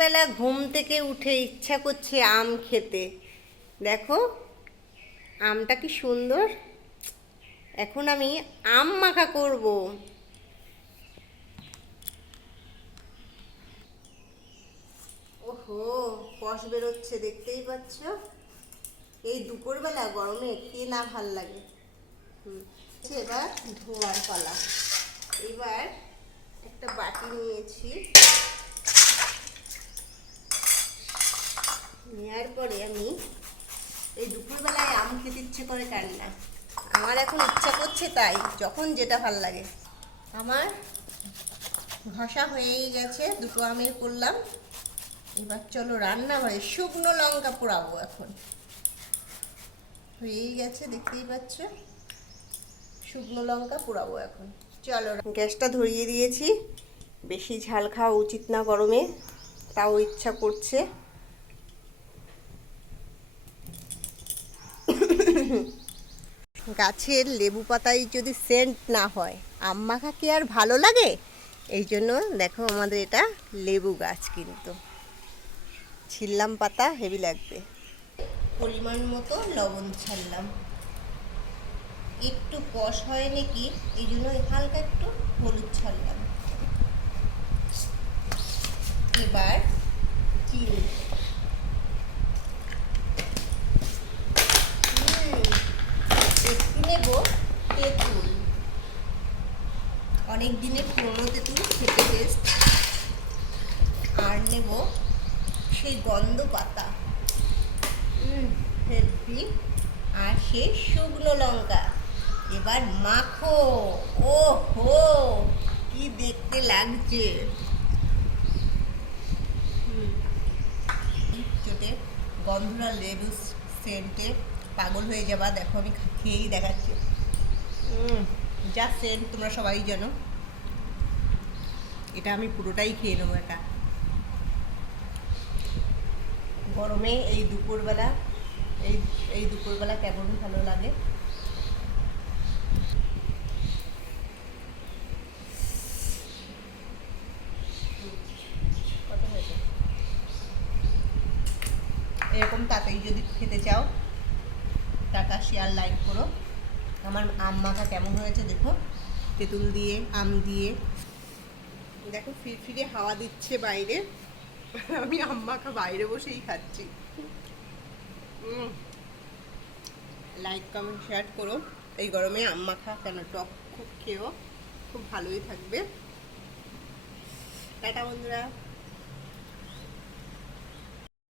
বেলা ঘুম থেকে উঠে ইচ্ছা করছে আম খেতে। দেখো, আমটা কি সুন্দর। এখন আমি আম মাখা করব। ওহো কষ বেরোচ্ছে, দেখতেই পাচ্ছ? এই দুপুরবেলা গরমে কে না ভালো লাগে। এবার ধোয়ার পালা। এবার একটা বাটি নিয়েছি। পরে আমি এই দুপুরবেলায় আম খেতে ইচ্ছে করে কার না। আমার এখন ইচ্ছা করছে তাই, যখন যেটা ভালো লাগে। আমার ঘষা হয়েই গেছে, দুটো আমের করলাম। এবার চলো রান্না হয়, শুকনো লঙ্কা পোড়াবো এখন। হয়েই গেছে, দেখতেই পাচ্ছ। শুকনো লঙ্কা পোড়াবো এখন। চলো গ্যাসটা ধরিয়ে দিয়েছি। বেশি ঝাল খাওয়া উচিত না গরমে, তাও ইচ্ছা করছে। গাছের লেবু পাতায় যদি সেন্ট না হয় আম মাখা কি আর ভালো লাগে? এই জন্য দেখো আমাদের এটা লেবু গাছ কিন্তু। ছিললাম পাতা, হেভি লাগবে। পরিমাণ মতো লবণ ছাড়লাম। একটু কষ হয় নাকি, এই জন্য হালকা একটু হলুদ ছাড়লাম। এবার চিনি। একটু তেঁতুল। অনেক দিনের পুরনো তেঁতুল খেতে টেস্ট আর নেব সেই গন্ধ পাতা। হেলদি আর সে শুকনো লঙ্কা। এবার মাখো। ও হো কি দেখতে লাগছে। গন্ধরা লেবু সেন্টে পাগল হয়ে যাবা দেখো আমি খেয়েই দেখাচ্ছি। যা সেন্ট তোমরা সবাই জানো। এটা আমি পুরোটাই খেয়ে নেব এটা গরমে এই দুপুরবেলা এই এই দুপুরবেলা কেমন ভালো লাগে? এরকম তাতেই যদি খেতে চাও। টাটা শেয়ার লাইক করো। আমার আম মাখা কেমন হয়েছে দেখো। তেঁতুল দিয়ে, আম দিয়ে। দেখো, ফিরফিরে হাওয়া দিচ্ছে বাইরে। আমি আম মাখা বাইরে বসেই খাচ্ছি। লাইক কমেন্ট শেয়ার করো। এই গরমে আম মাখা কেন? টক খুব খেয়েও। খুব ভালোই থাকবে। টাটা বন্ধুরা।